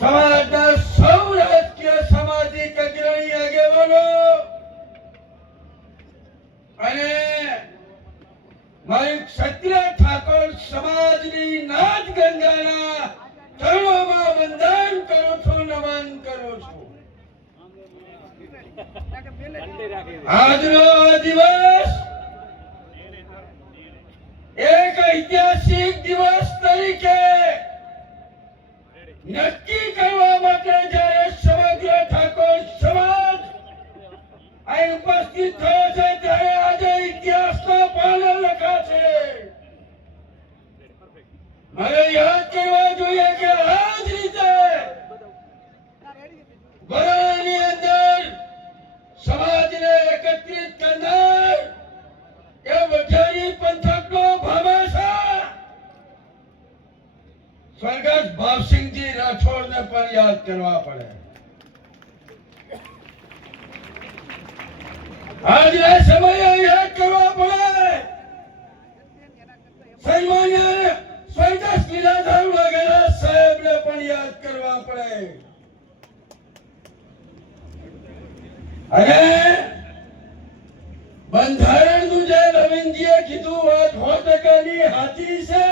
સમાજના સૌ રાજકીય સામાજિક અગ્રણી આગેવાનો અને મારી ક્ષત્રિય ઠાકોર સમાજની નાદ ગંગાના ચરણોમાં વંદન કરું છું, નમન કરું છું। આજનો આ દિવસ એક ઐતિહાસિક દિવસ તરીકે નક્કી કરવા માટે જ્યારે સમગ્ર ઠાકોર સમાજ અહીં ઉપસ્થિત થયો છે ત્યારે આજે ઇતિહાસનો પાનો લખાશે। મારે યાદ કરવા જોઈએ કે આ જ રીતે વરાની અંદર સમાજને એકત્રિત કરનાર એ વઢિયારી પંથકનો ભામાશા સ્વર્ગસ્થ ભાવસિંહજી રાઠોડને પણ યાદ કરવા પડે। આજના સમયે યાદ કરવા પડે સન્માન્ય સ્વર્ગસ્થ લીલાધર વગેરે સાહેબને પણ યાદ કરવા પડે। અને બંધારણનું જે રવિન્દજીએ કીધું વાત 100% સાચી છે।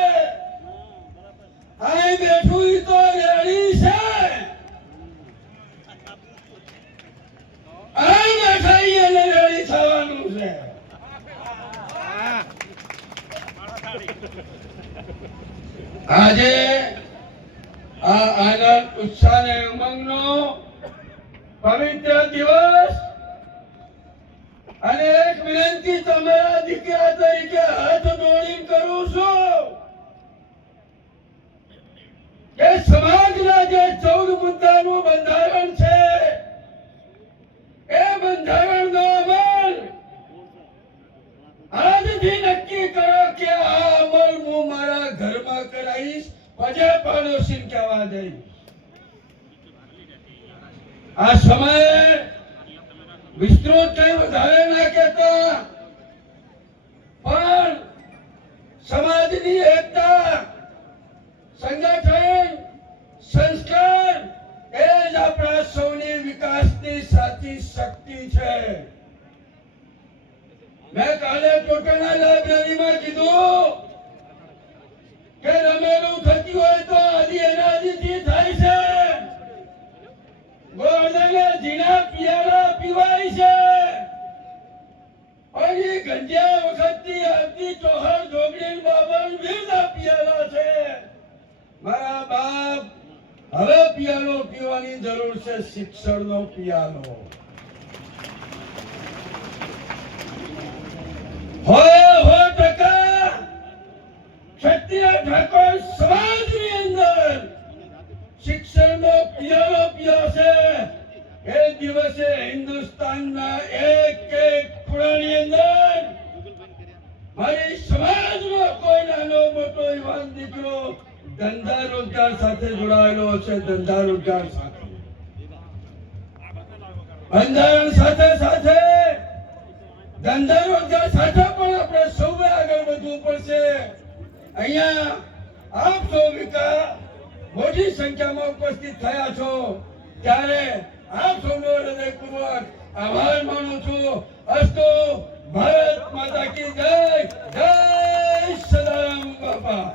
આ બેઠું તો રેડી છે, આ બેઠા એને રેડી થવાનું છે। આજે આ આનંદ ઉત્સાહ અને ઉમંગનો પવિત્ર દિવસ અને એક વિનંતી તમારા દીકરા તરીકે હાથ જોડીને કરું છું કે સમાજના જે 14 મુદ્દાનું બંધારણ છે એ બંધારણનો અમલ આજથી નક્કી કરો કે આ અમલ હું મારા ઘરમાં કરાવીશ, પછી પાડોશી કહેવા જઈશ। આ સમય વિસ્તૃત કઈ વધારે ના કહેતા પણ સમાજની એકતા, સંગઠન, સંસ્કાર એ જ આપણા સૌની વિકાસની સાચી શક્તિ છે। મેં કાલે ટોટાના લાઇબ્રેરીમાં કીધું કે રમેલું થતી હોય તો આદિ અનાદિથી થાય છે। ગોળને ઝીણા પિયાલા પીવાય છે, અને ગંજ્યા વખતથી આવતી ચોહર જોગણી બાબર વીરના પિયાલા છે। મારા બાપ હવે પિયાલો પીવાની જરૂર છે, શિક્ષણનો પિયાલો। ક્ષત્રિય ઠાકોર સમાજની અંદર શિક્ષણનો પિયાલો પીયાશે એ દિવસે હિન્દુસ્તાનના એક એક ખૂણાની અંદર મારી સમાજનો કોઈ નાનો મોટો યુવાન દીકરો ધંધા રોજગાર સાથે જોડાયેલો હશે। ધંધા રોજગાર સાથે બંધારણ સાથે સાથે ધંધા રોજગાર સાથે પણ આપણે સૌએ આગળ વધવું પડશે। અહીંયા આપ સૌ મોટી સંખ્યામાં ઉપસ્થિત થયા છો ત્યારે આપ સૌનો હૃદયપૂર્વક આભાર માનું છું। અસ્તુ ભારત માતા કી જય, જય સદારામ બાપા।